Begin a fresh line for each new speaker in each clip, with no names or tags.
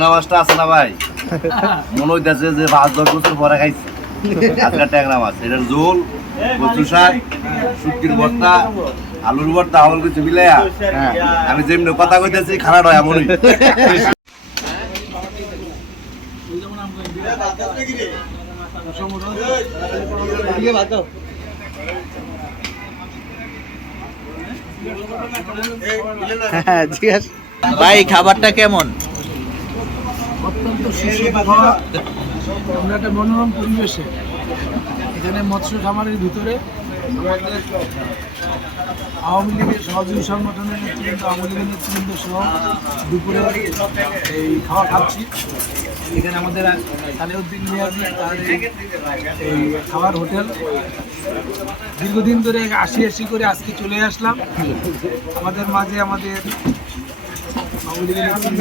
ট্যাংরা মাছটা আছে না ভাই? মনে হইতেছে যে পাঁচ দশ বছর পরে খাইছি। আজকে ট্যাংরা মাছ এটার ঝোল কচু শাক শুটকির ভর্তা আলুর ভর্তা আমল কিছু মিলাইয়া
হ্যাঁ।
আমি যেমনি কথা কইতেছি খারাপ হয় এমনই।
হ্যাঁ ভাই খাবারটা কেমন?
অত্যন্ত সুস্বাদু। আমরা একটা মনোরম পরিবেশে। এখানে মৎস্য খামারের ভিতরে আওয়ামী লীগের সহযোগী সংগঠনের নেতৃবৃন্দ, আওয়ামী লীগের নেতৃবৃন্দ সহ দুপুরে এই খাওয়া খাচ্ছি। এখানে আমাদের সালেউদ্দিন মিয়াজি, তার এই- খাবার হোটেল। দীর্ঘদিন ধরে আসি আসি করে আজকে চলে আসলাম। আমাদের মাঝে আমাদের আওয়ামী লীগের নেতৃবৃন্দ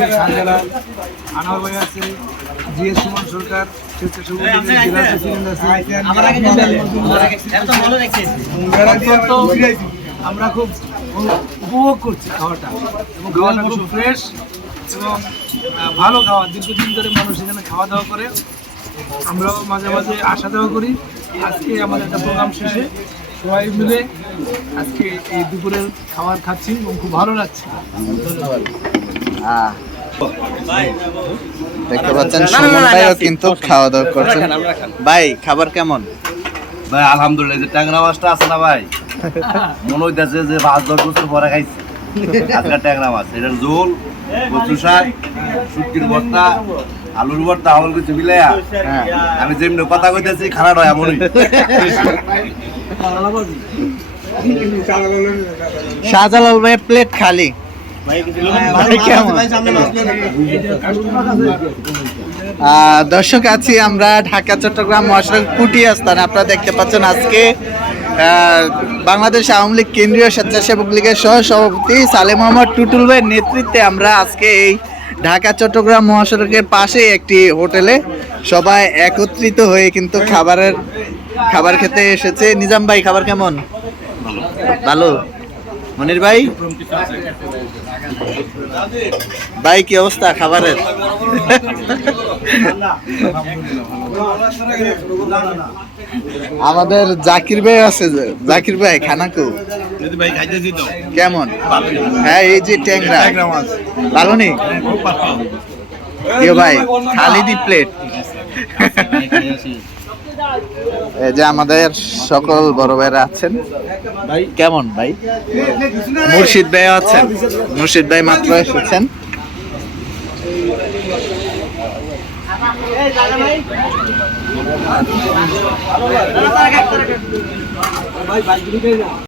আনোয়ার ভাই আছে জিএস সুমন সরকার আমরা খুব উপভোগ করছি খাওয়াটা। এবং খাওয়াটা খুব ফ্রেশ এবং ভালো খাওয়া। দীর্ঘদিন ধরে মানুষ এখানে খাওয়া দাওয়া করে। আমরাও মাঝে মাঝে আসা যাওয়া করি। আজকে আমাদের একটা প্রোগ্রাম শেষে সবাই মিলে আজকে এই দুপুরের খাবার খাচ্ছি এবং খুব ভালো লাগছে।
আহ। দেখতে পাচ্ছেন সুমন ভাইও কিন্তু খাওয়া দাওয়া করছেন ভাই খাবার কেমন
ভাই আলহামদুলিল্লাহ এই যে ট্যাংরা মাছটা আছে না ভাই মনে হইতেছে যে পাঁচ দশ বছর পরে খাইছি আজকে ট্যাংরা মাছ এটার ঝোল কচু শাক শুটকির ভর্তা আলুর ভর্তা আমল কিছু মিলাইয়া
হ্যাঁ।
আমি যেমনি কথা কইতেছি খারাপ হয় এমনই
শাহজালাল ভাই প্লেট খালি দর্শক আছি আমরা ঢাকা চট্টগ্রাম মহাসড়ক কুটিয়া স্থানে। আপনারা দেখতে পাচ্ছেন আজকে বাংলাদেশ আওয়ামী লীগ কেন্দ্রীয় স্বেচ্ছাসেবক লীগের সহ সভাপতি সালেম মোহাম্মদ টুটুল ভাইয়ের নেতৃত্বে আমরা আজকে এই ঢাকা চট্টগ্রাম মহাসড়কের পাশে একটি হোটেলে সবাই একত্রিত হয়ে কিন্তু খাবারের খাবার খেতে এসেছে। নিজাম ভাই খাবার কেমন? ভালো। মনির ভাই? ভাই কি অবস্থা খাবারের? আমাদের জাকির ভাই আছে। জাকির ভাই খানা কো
ভাই খাইতেছি তো
কেমন? হ্যাঁ এই যে ট্যাংরা। ভালো নেই ভাই খালি দি প্লেট এই যে আমাদের সকল বড় ভাইরা আছেন। ভাই? কেমন ভাই? মুর্শিদ ভাই আছেন। মুর্শিদ ভাই মাত্র এসেছেন।